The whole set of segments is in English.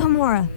Alohomora.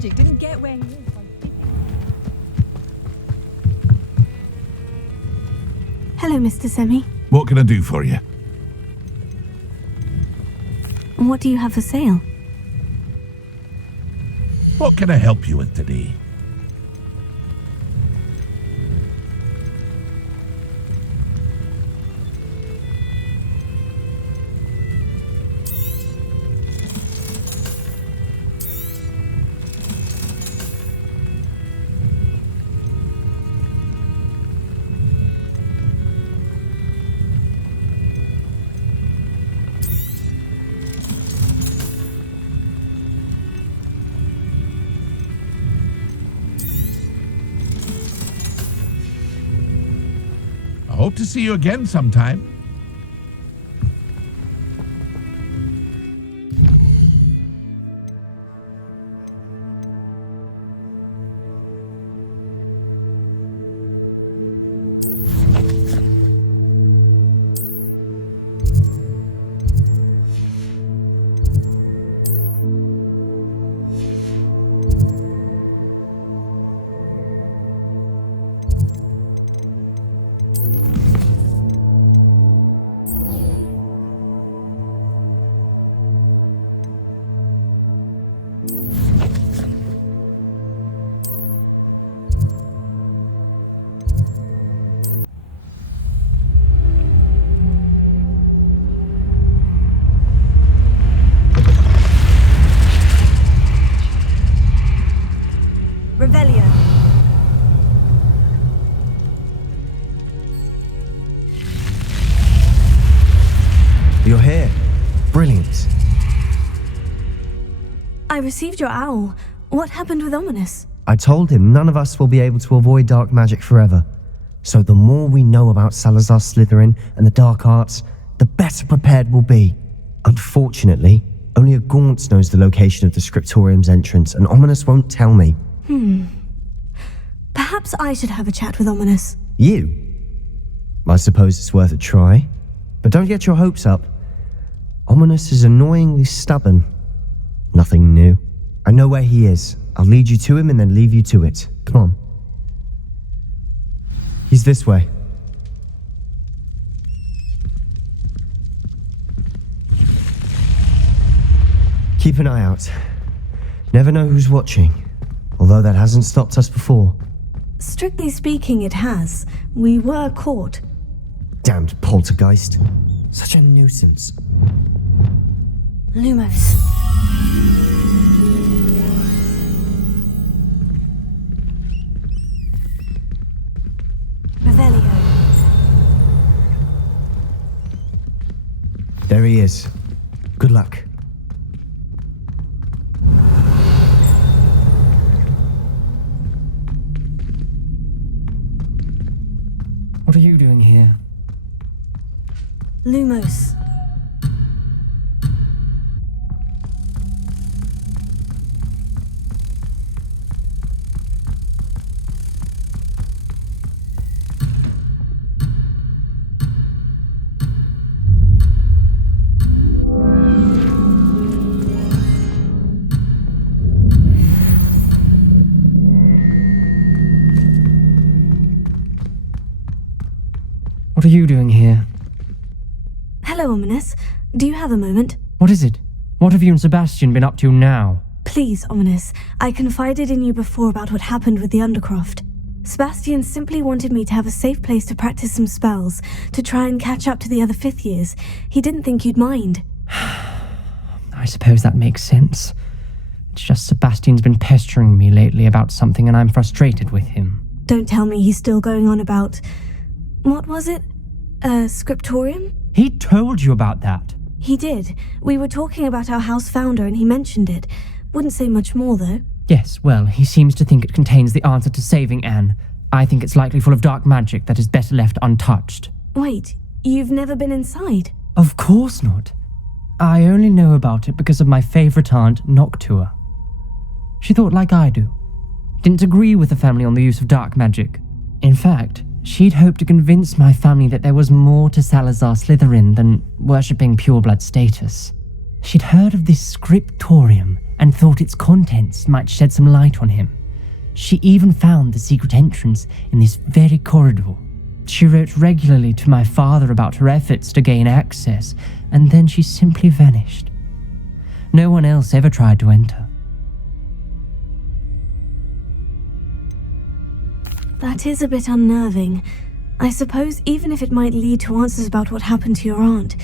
Didn't get where he is. Hello, Mr. Semi. What can I do for you? What do you have for sale? What can I help you with today? I hope to see you again sometime. Revelio. You're here. Brilliant. I received your owl. What happened with Ominous? I told him none of us will be able to avoid dark magic forever. So the more we know about Salazar Slytherin and the dark arts, the better prepared we'll be. Unfortunately, only a Gaunt knows the location of the Scriptorium's entrance, and Ominous won't tell me. Perhaps I should have a chat with Ominous. You? I suppose it's worth a try. But don't get your hopes up. Ominous is annoyingly stubborn. Nothing new. I know where he is. I'll lead you to him and then leave you to it. Come on. He's this way. Keep an eye out. Never know who's watching. Although that hasn't stopped us before. Strictly speaking, it has. We were caught. Damned poltergeist. Such a nuisance. Lumos. Revelio. There he is. Good luck. What are you doing here? Lumos. What are you doing here? Hello, Ominous. Do you have a moment? What is it? What have you and Sebastian been up to now? Please, Ominous, I confided in you before about what happened with the Undercroft. Sebastian simply wanted me to have a safe place to practice some spells, to try and catch up to the other fifth years. He didn't think you'd mind. I suppose that makes sense. It's just Sebastian's been pestering me lately about something and I'm frustrated with him. Don't tell me he's still going on about... What was it? Scriptorium? He told you about that? He did. We were talking about our house founder and he mentioned it. Wouldn't say much more, though. Yes, well, he seems to think it contains the answer to saving Anne. I think it's likely full of dark magic that is better left untouched. Wait, you've never been inside? Of course not. I only know about it because of my favourite aunt, Noctua. She thought like I do. Didn't agree with the family on the use of dark magic. In fact, she'd hoped to convince my family that there was more to Salazar Slytherin than worshipping pureblood status. She'd heard of this scriptorium and thought its contents might shed some light on him. She even found the secret entrance in this very corridor. She wrote regularly to my father about her efforts to gain access, and then she simply vanished. No one else ever tried to enter. That is a bit unnerving. I suppose even if it might lead to answers about what happened to your aunt,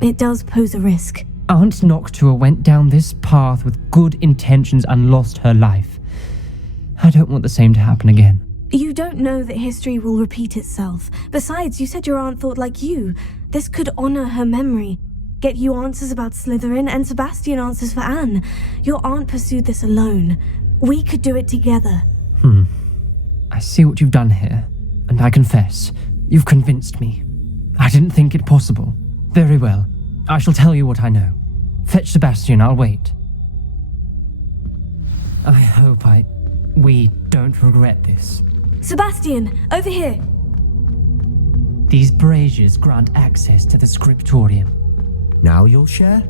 it does pose a risk. Aunt Noctua went down this path with good intentions and lost her life. I don't want the same to happen again. You don't know that history will repeat itself. Besides, you said your aunt thought like you. This could honor her memory. Get you answers about Slytherin and Sebastian answers for Anne. Your aunt pursued this alone. We could do it together. I see what you've done here, and I confess, you've convinced me. I didn't think it possible. Very well. I shall tell you what I know. Fetch Sebastian, I'll wait. I hope we don't regret this. Sebastian, over here! These braziers grant access to the scriptorium. Now you'll share?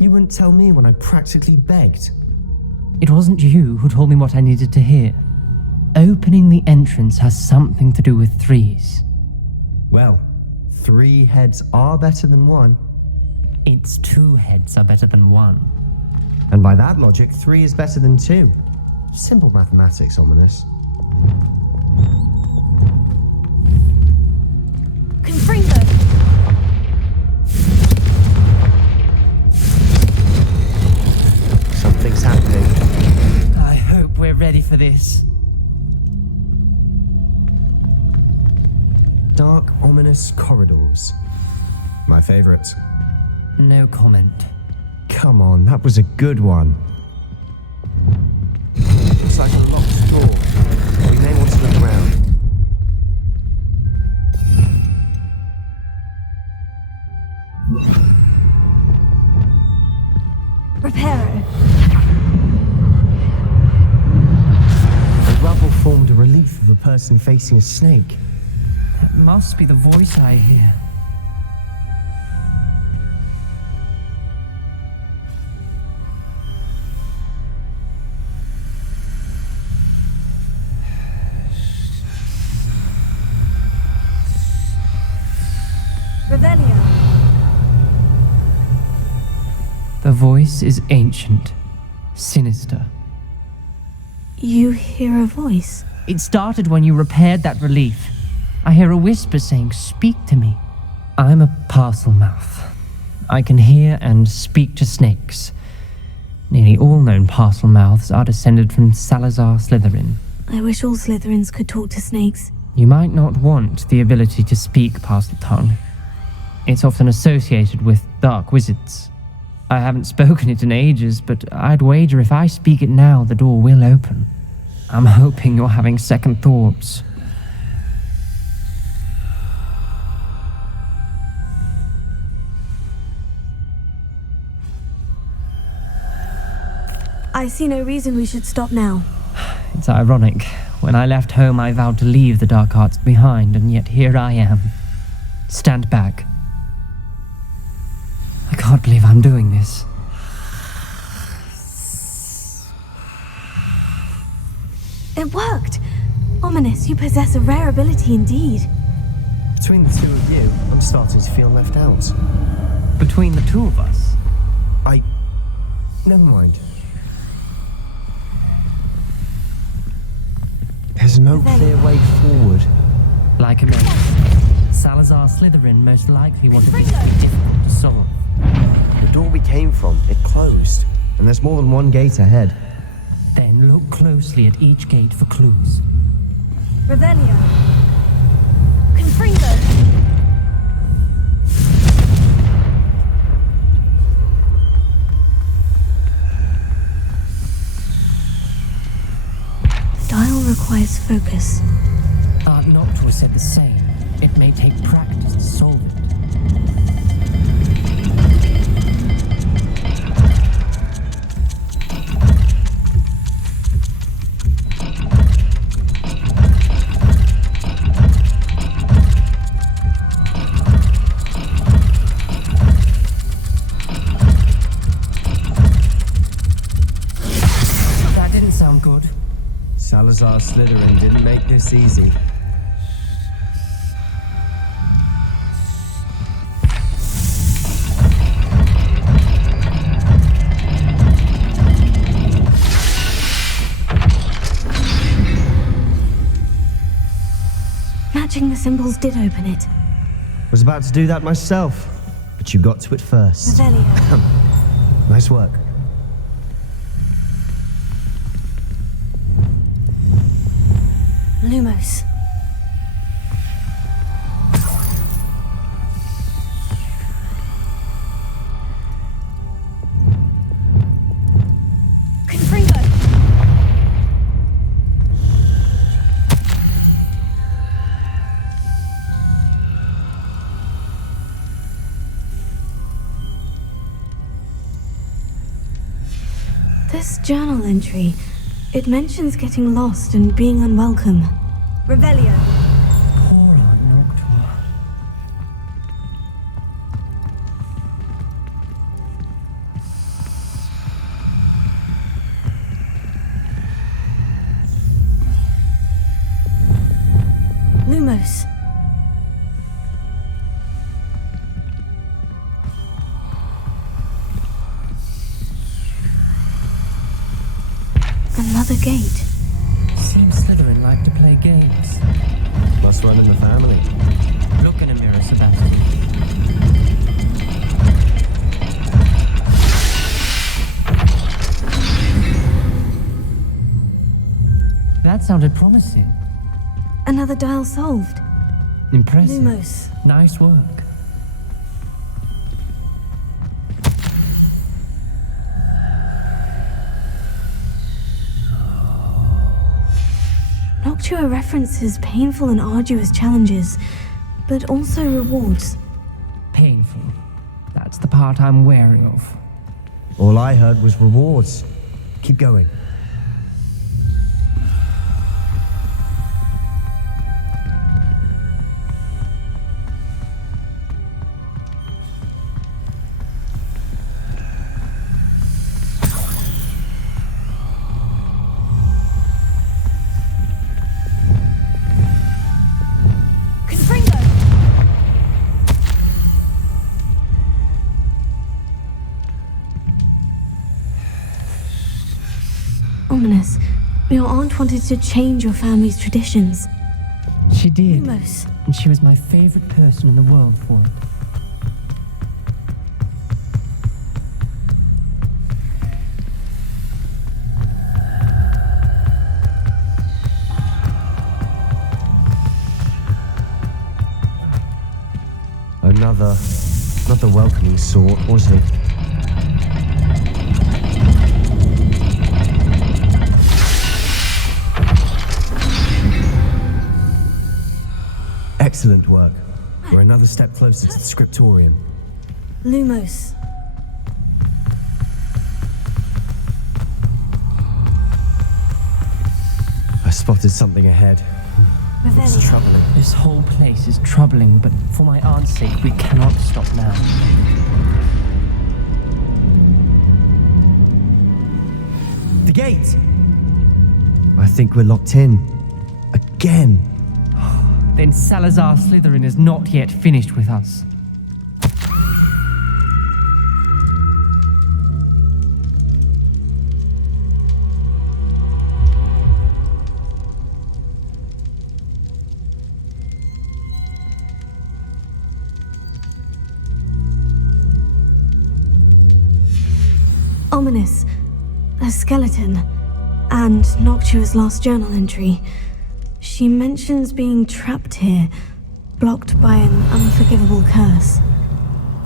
You wouldn't tell me when I practically begged. It wasn't you who told me what I needed to hear. Opening the entrance has something to do with threes. Well, 3 heads are better than 1. It's 2 heads are better than 1. And by that logic, 3 is better than 2. Simple mathematics, Ominous. Confringo! Something's happening. I hope we're ready for this. Dark, ominous corridors. My favorite. No comment. Come on, that was a good one. Looks like a locked door. We may want to look around. Reparo. The rubble formed a relief of a person facing a snake. That must be the voice I hear. Revelio. The voice is ancient, sinister. You hear a voice? It started when you repaired that relief. I hear a whisper saying, "Speak to me." I'm a parcel mouth. I can hear and speak to snakes. Nearly all known parcel mouths are descended from Salazar Slytherin. I wish all Slytherins could talk to snakes. You might not want the ability to speak parcel tongue. It's often associated with dark wizards. I haven't spoken it in ages, but I'd wager if I speak it now, the door will open. I'm hoping you're having second thoughts. I see no reason we should stop now. It's ironic. When I left home, I vowed to leave the dark arts behind, and yet here I am. Stand back. I can't believe I'm doing this. It worked! Ominous, you possess a rare ability indeed. Between the two of you, I'm starting to feel left out. Between the two of us, Never mind. There's no clear way forward. Like a man, Salazar Slytherin most likely wanted this to be difficult to solve. The door we came from, it closed. And there's more than one gate ahead. Then look closely at each gate for clues. Revelio. Confringo. The dial requires focus. Aunt Noctua said the same. It may take practice to solve it. That didn't sound good. Salazar Slytherin didn't make this easy. Matching the symbols did open it. Was about to do that myself, but you got to it first. Revelio. Nice work. Lumos. Confringo. This journal entry, it mentions getting lost and being unwelcome. Revelio. Poor Aunt Noctua. Lumos. Another gate. Seems Slytherin like to play games. Must run in the family. Look in a mirror, Sebastian. That sounded promising. Another dial solved. Impressive. Lumos. Nice work. Noctua references painful and arduous challenges, but also rewards. Painful. That's the part I'm wary of. All I heard was rewards. Keep going. Ominous. Your aunt wanted to change your family's traditions. She did. Lumos. And she was my favorite person in the world for it. Not the welcoming sort, was he? Excellent work. We're another step closer to the scriptorium. Lumos. I spotted something ahead. It's Revelio. troubling. This whole place is troubling, but for my aunt's sake, we cannot stop now. The gate! I think we're locked in. Again. Then Salazar Slytherin is not yet finished with us. ominous. A skeleton. And Noctua's last journal entry. She mentions being trapped here, blocked by an unforgivable curse.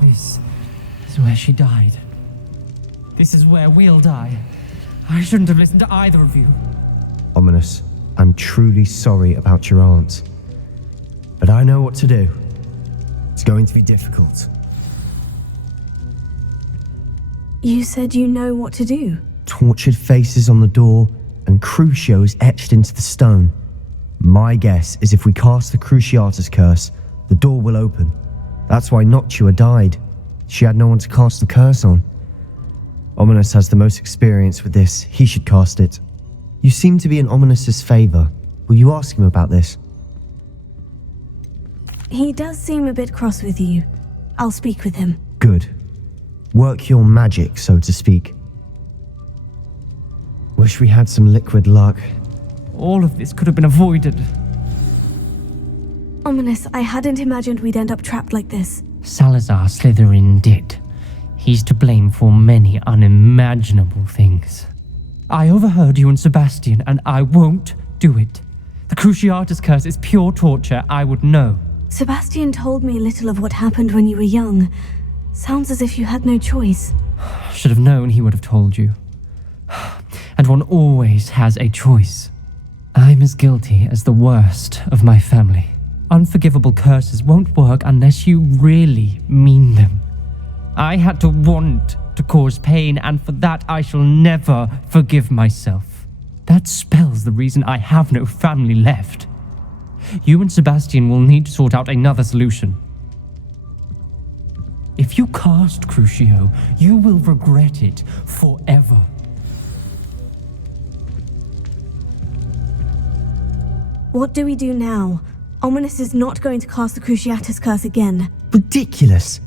This is where she died. This is where we'll die. I shouldn't have listened to either of you. Ominous, I'm truly sorry about your aunt. But I know what to do. It's going to be difficult. You said you know what to do. Tortured faces on the door and Crucios etched into the stone. My guess is if we cast the Cruciatus curse, the door will open. That's why Noctua died. She had no one to cast the curse on. Ominous has the most experience with this. He should cast it. You seem to be in Ominous's favor. Will you ask him about this? He does seem a bit cross with you. I'll speak with him. Good. Work your magic, so to speak. Wish we had some liquid luck. All of this could have been avoided. Ominous, I hadn't imagined we'd end up trapped like this. Salazar Slytherin did. He's to blame for many unimaginable things. I overheard you and Sebastian, and I won't do it. The Cruciatus curse is pure torture, I would know. Sebastian told me a little of what happened when you were young. Sounds as if you had no choice. Should have known he would have told you. And one always has a choice. I'm as guilty as the worst of my family. Unforgivable curses won't work unless you really mean them. I had to want to cause pain, and for that I shall never forgive myself. That spells the reason I have no family left. You and Sebastian will need to sort out another solution. If you cast Crucio, you will regret it forever. What do we do now? Ominous is not going to cast the Cruciatus curse again. Ridiculous.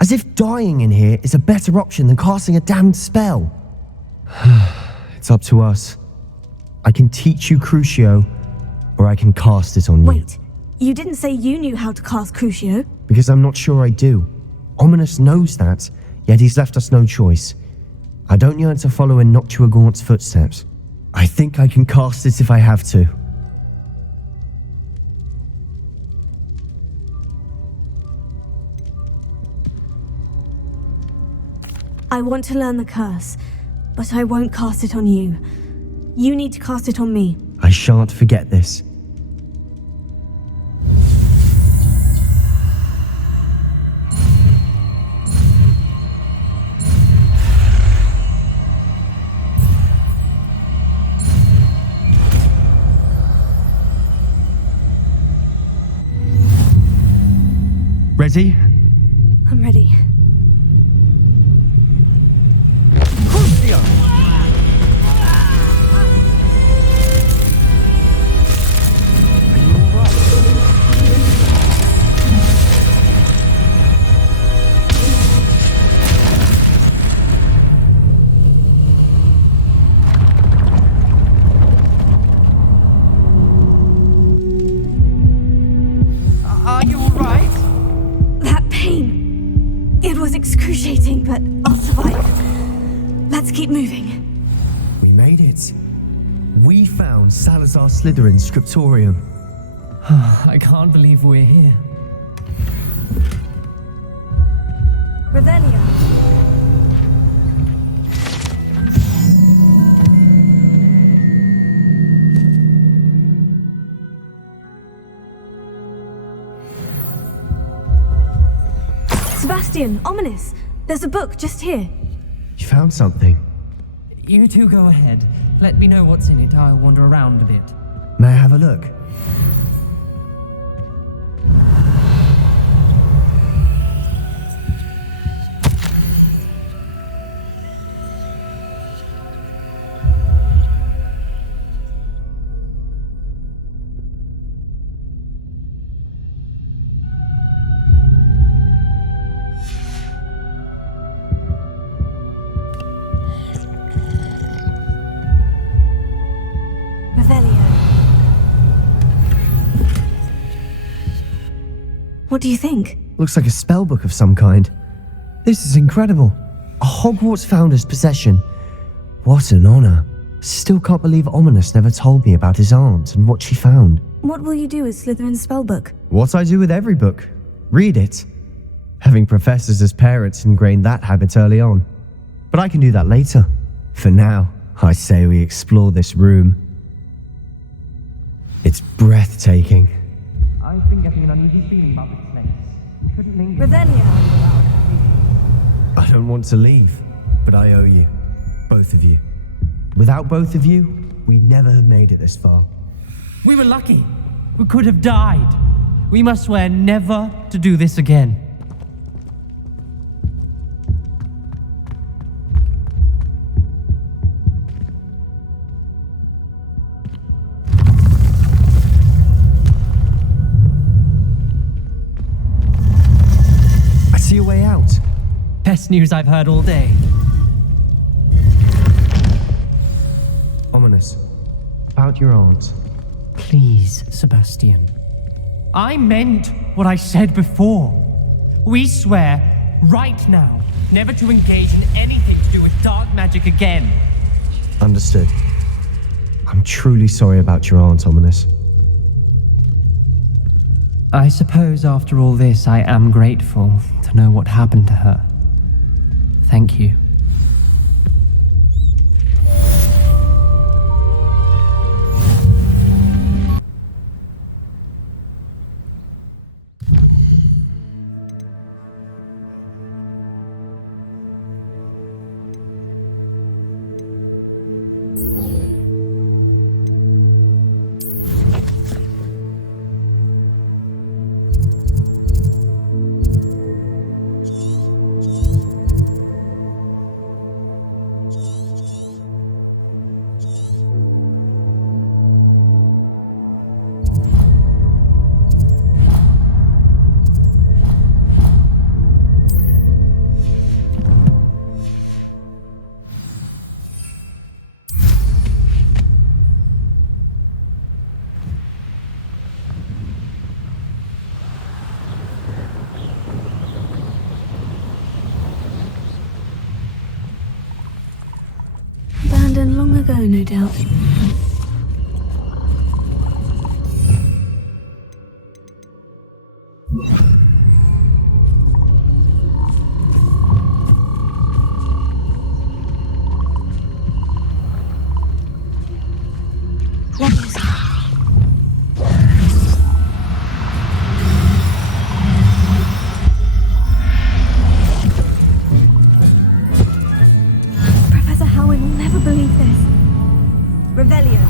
As if dying in here is a better option than casting a damned spell. It's up to us. I can teach you Crucio, or I can cast it on you. Wait, you didn't say you knew how to cast Crucio? Because I'm not sure I do. Ominous knows that, yet he's left us no choice. I don't yearn to follow in Noctua Gaunt's footsteps. I think I can cast it if I have to. I want to learn the curse, but I won't cast it on you. You need to cast it on me. I shan't forget this. Ready? I'm ready. Are you alright? That pain. It was excruciating, but I'll survive. Let's keep moving. We made it. We found Salazar Slytherin's scriptorium. I can't believe we're here. Revelio. Sebastian, Ominous. There's a book just here. You found something. You two go ahead. Let me know what's in it. I'll wander around a bit. May I have a look? What do you think? Looks like a spellbook of some kind. This is incredible. A Hogwarts founder's possession. What an honor. Still can't believe Ominous never told me about his aunt and what she found. What will you do with Slytherin's spellbook? What I do with every book. Read it. Having professors as parents ingrained that habit early on. But I can do that later. For now, I say we explore this room. It's breathtaking. I've been getting an uneasy feeling about this place. We shouldn't linger. Revelia! I don't want to leave, but I owe you. Both of you. Without both of you, we'd never have made it this far. We were lucky. We could have died. We must swear never to do this again. I see a way out. Best news I've heard all day. Ominous. About your aunt. Please, Sebastian. I meant what I said before. We swear, right now, never to engage in anything to do with dark magic again. Understood. I'm truly sorry about your aunt, Ominous. I suppose after all this, I am grateful to know what happened to her. Thank you. Abandoned long ago, no doubt. What is it? Professor Howard will never believe this. Revelio.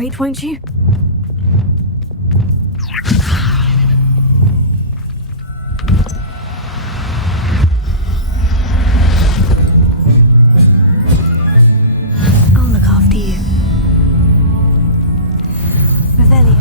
cooperate, won't you? I'll look after you. Revelio.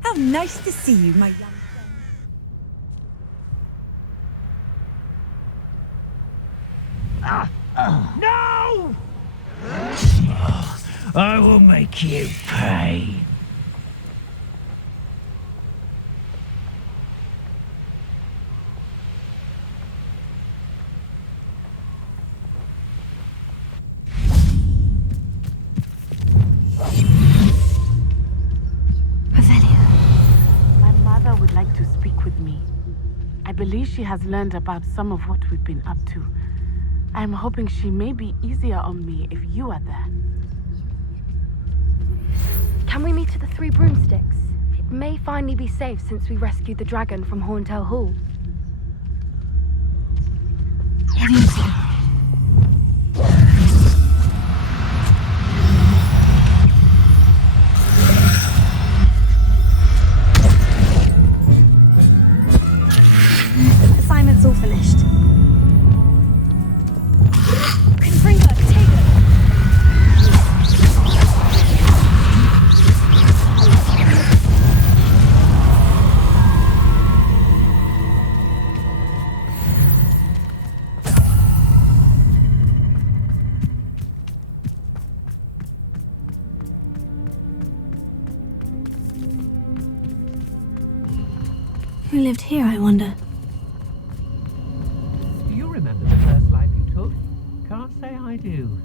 How nice to see you, my young friend. No! I will make you pay. I believe she has learned about some of what we've been up to. I'm hoping she may be easier on me if you are there. Can we meet at the Three Broomsticks? It may finally be safe since we rescued the dragon from Horntail Hall. Assignment's all finished. Confringo, take it! Who lived here, I wonder? Do you remember the first life you took? Can't say I do.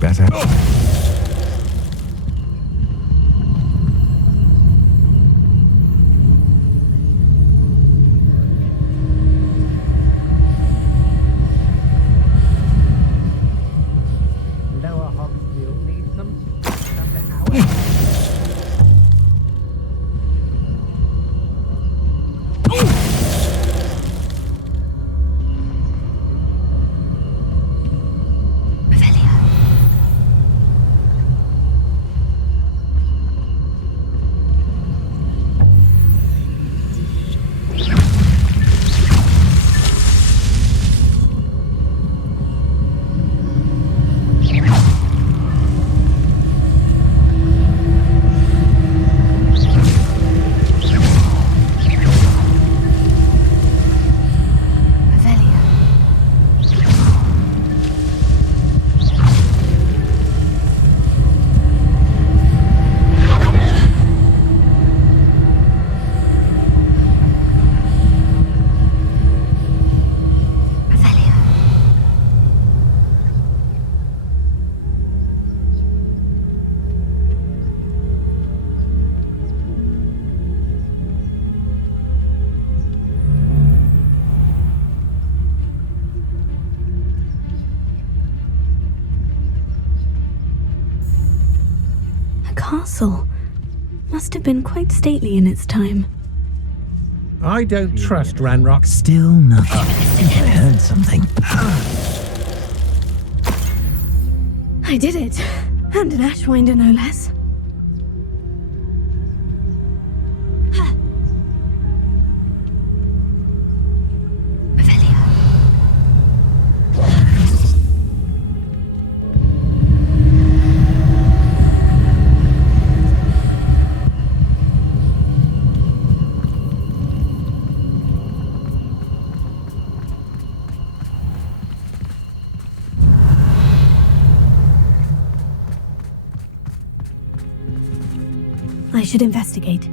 Better. Lower Hogsfield needs some. castle. Must have been quite stately in its time. I don't trust Ranrock. Still nothing. I heard something. I did it. And an Ashwinder, no less. I should investigate.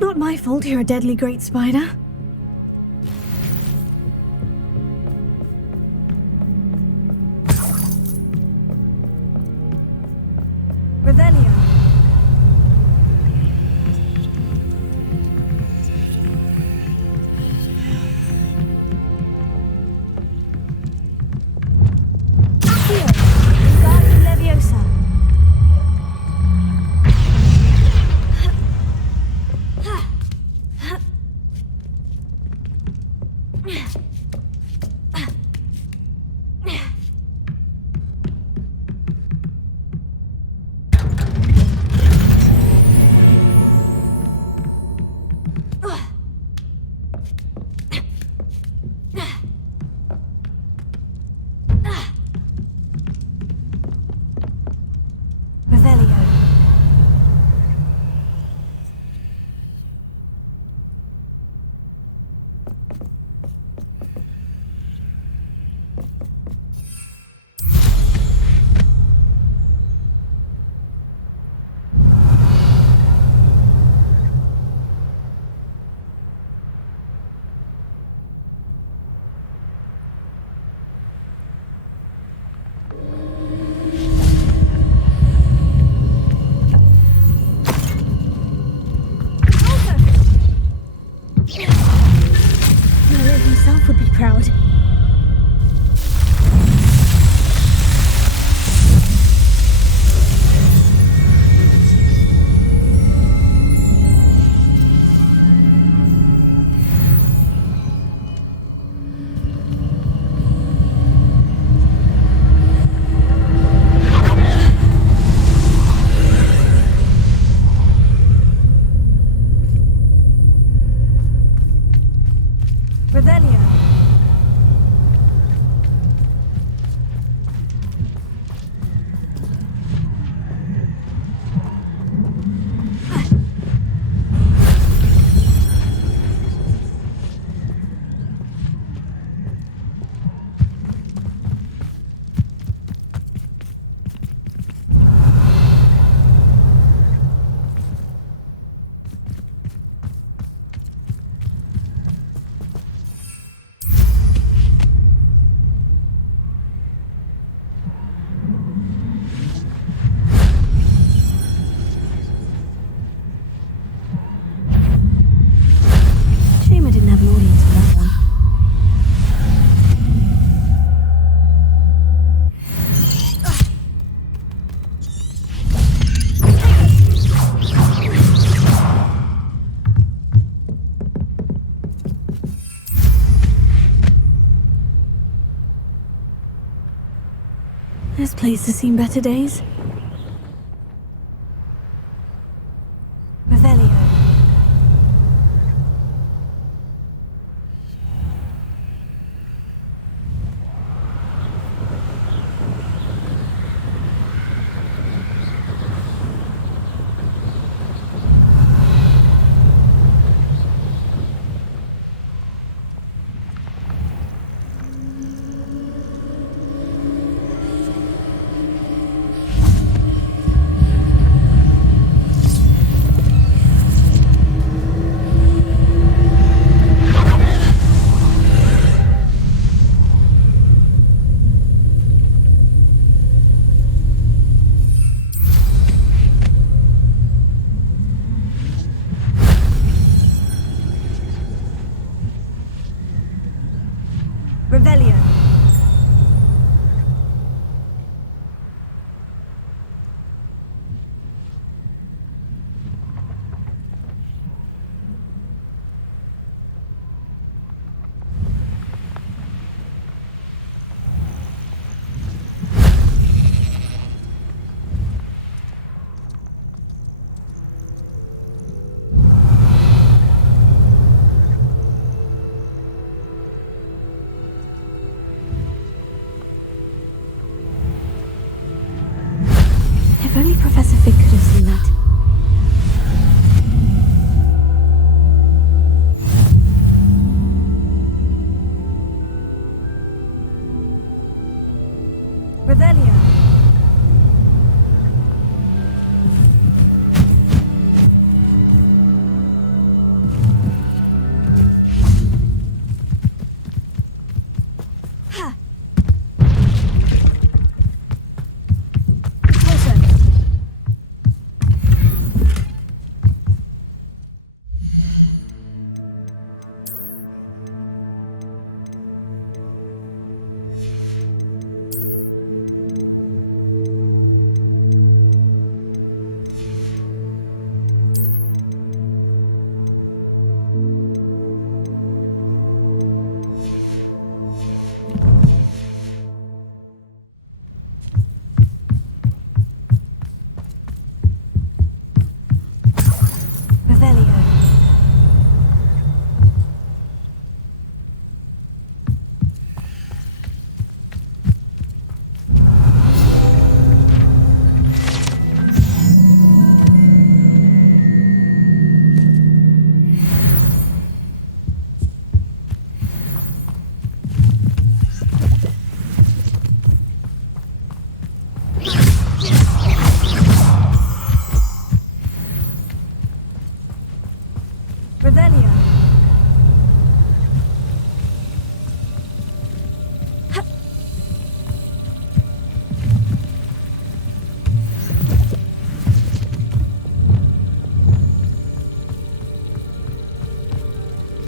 Not my fault you're a deadly great spider. Revelio. Accio. Wingardium Leviosa. Merlin himself would be proud. This place has seen better days. Revelio. Revelio. If only Professor Fig could have seen that. Revelio. Ha! Closer. Revelio. Revelio. Ha!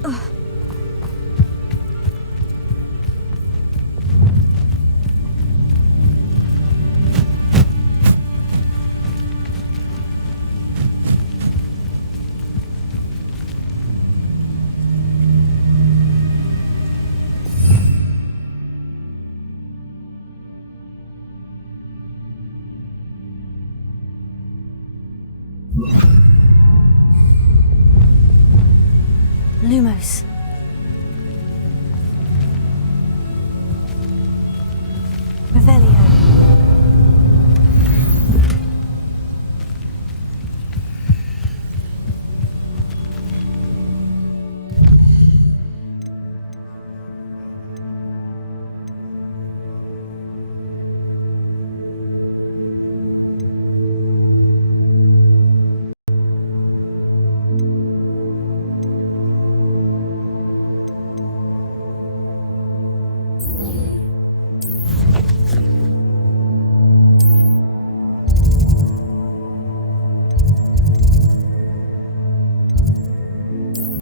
Ugh. Lumos. Revelio.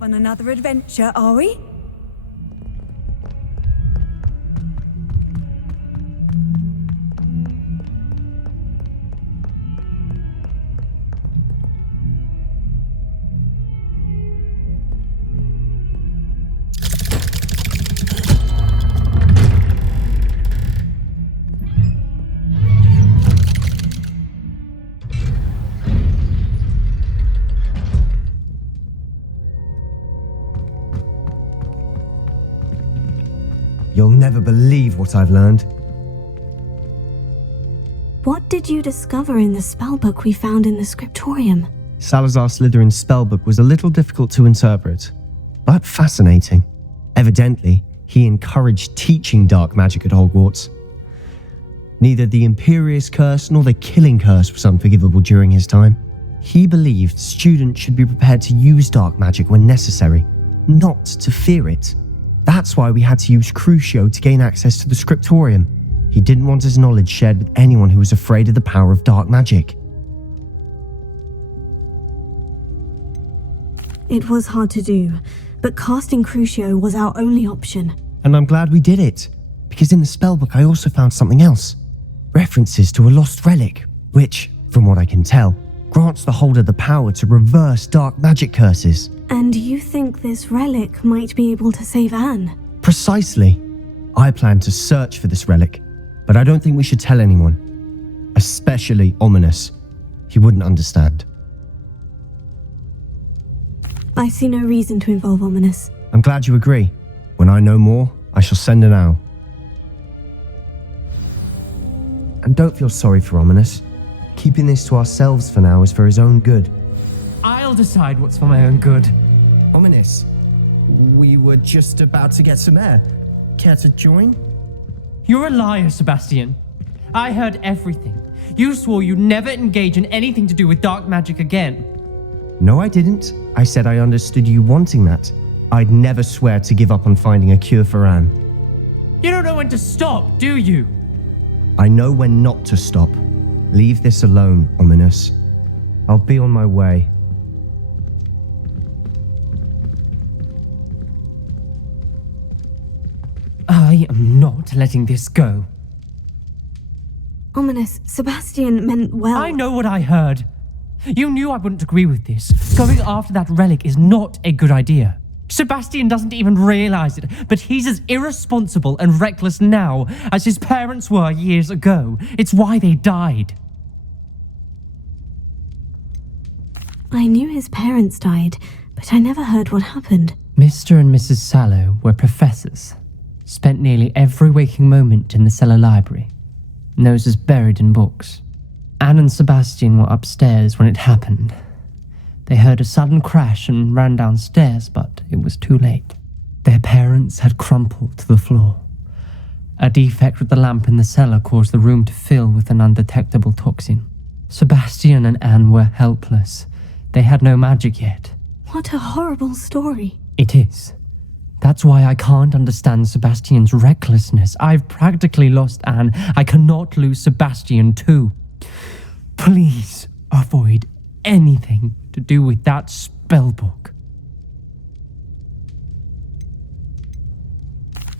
On another adventure, are we? never believe what I've learned. What did you discover in the spellbook we found in the scriptorium? Salazar Slytherin's spellbook was a little difficult to interpret, but fascinating. Evidently, he encouraged teaching dark magic at Hogwarts. Neither the Imperious Curse nor the Killing Curse was unforgivable during his time. He believed students should be prepared to use dark magic when necessary, not to fear it. That's why we had to use Crucio to gain access to the scriptorium. He didn't want his knowledge shared with anyone who was afraid of the power of dark magic. It was hard to do, but casting Crucio was our only option. And I'm glad we did it, because in the spellbook I also found something else. References to a lost relic, which, from what I can tell, grants the holder the power to reverse dark magic curses. And you think this relic might be able to save Anne? Precisely. I plan to search for this relic, but I don't think we should tell anyone. Especially Ominous. He wouldn't understand. I see no reason to involve Ominous. I'm glad you agree. When I know more, I shall send an owl. And don't feel sorry for Ominous. Keeping this to ourselves for now is for his own good. I'll decide what's for my own good. Ominous, we were just about to get some air. Care to join? You're a liar, Sebastian. I heard everything. You swore you'd never engage in anything to do with dark magic again. No, I didn't. I said I understood you wanting that. I'd never swear to give up on finding a cure for Anne. You don't know when to stop, do you? I know when not to stop. Leave this alone, Ominous. I'll be on my way. I am not letting this go. Ominous, Sebastian meant well. I know what I heard. You knew I wouldn't agree with this. Going after that relic is not a good idea. Sebastian doesn't even realize it, but he's as irresponsible and reckless now as his parents were years ago. It's why they died. I knew his parents died, but I never heard what happened. Mr. and Mrs. Sallow were professors. Spent nearly every waking moment in the cellar library. Noses buried in books. Anne and Sebastian were upstairs when it happened. They heard a sudden crash and ran downstairs, but it was too late. Their parents had crumpled to the floor. A defect with the lamp in the cellar caused the room to fill with an undetectable toxin. Sebastian and Anne were helpless. They had no magic yet. What a horrible story. It is. That's why I can't understand Sebastian's recklessness. I've practically lost Anne. I cannot lose Sebastian too. Please avoid anything to do with that spellbook.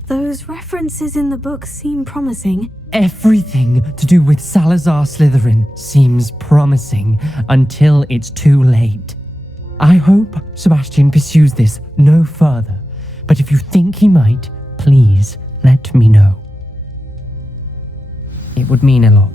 Those references in the book seem promising. Everything to do with Salazar Slytherin seems promising until it's too late. I hope Sebastian pursues this no further, but if you think he might, please let me know. It would mean a lot.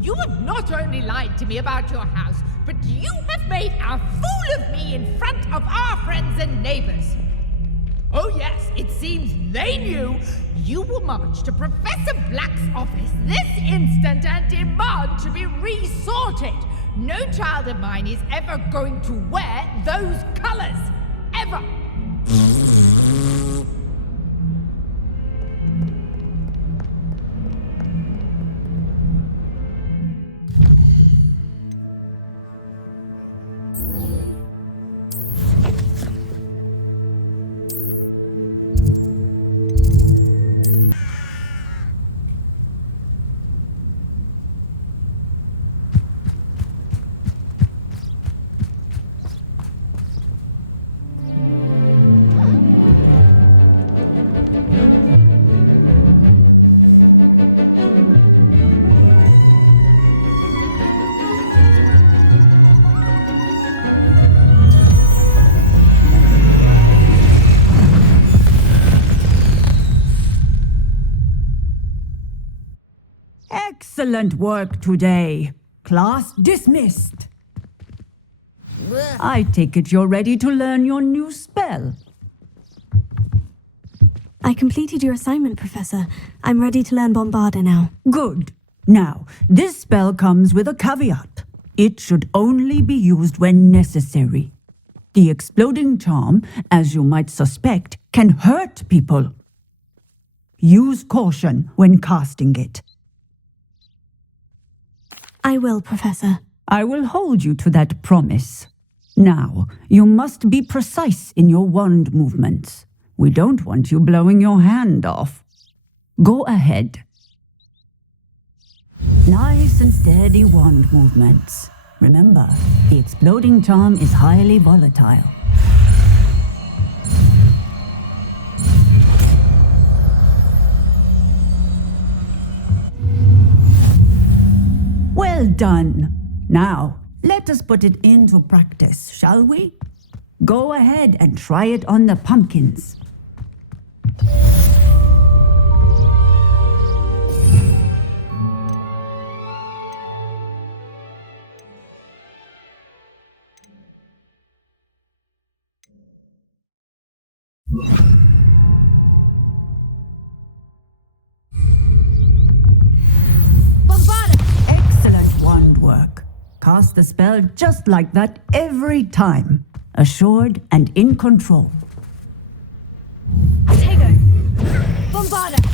You have not only lied to me about your house, but you have made a fool of me in front of our friends and neighbors. Oh yes, it seems they knew. You will march to Professor Black's office this instant and demand to be resorted. No child of mine is ever going to wear those colors. Ever. Excellent work today. Class dismissed. I take it you're ready to learn your new spell. I completed your assignment, Professor. I'm ready to learn Bombarda now. Good. Now, this spell comes with a caveat. It should only be used when necessary. The exploding charm, as you might suspect, can hurt people. Use caution when casting it. I will, Professor. I will hold you to that promise. Now, you must be precise in your wand movements. We don't want you blowing your hand off. Go ahead. Nice and steady wand movements. Remember, the exploding charm is highly volatile. Well done. Now, let us put it into practice, shall we? Go ahead and try it on the pumpkins. Excellent wand work. Cast the spell just like that every time. Assured and in control. Tego! Bombarda!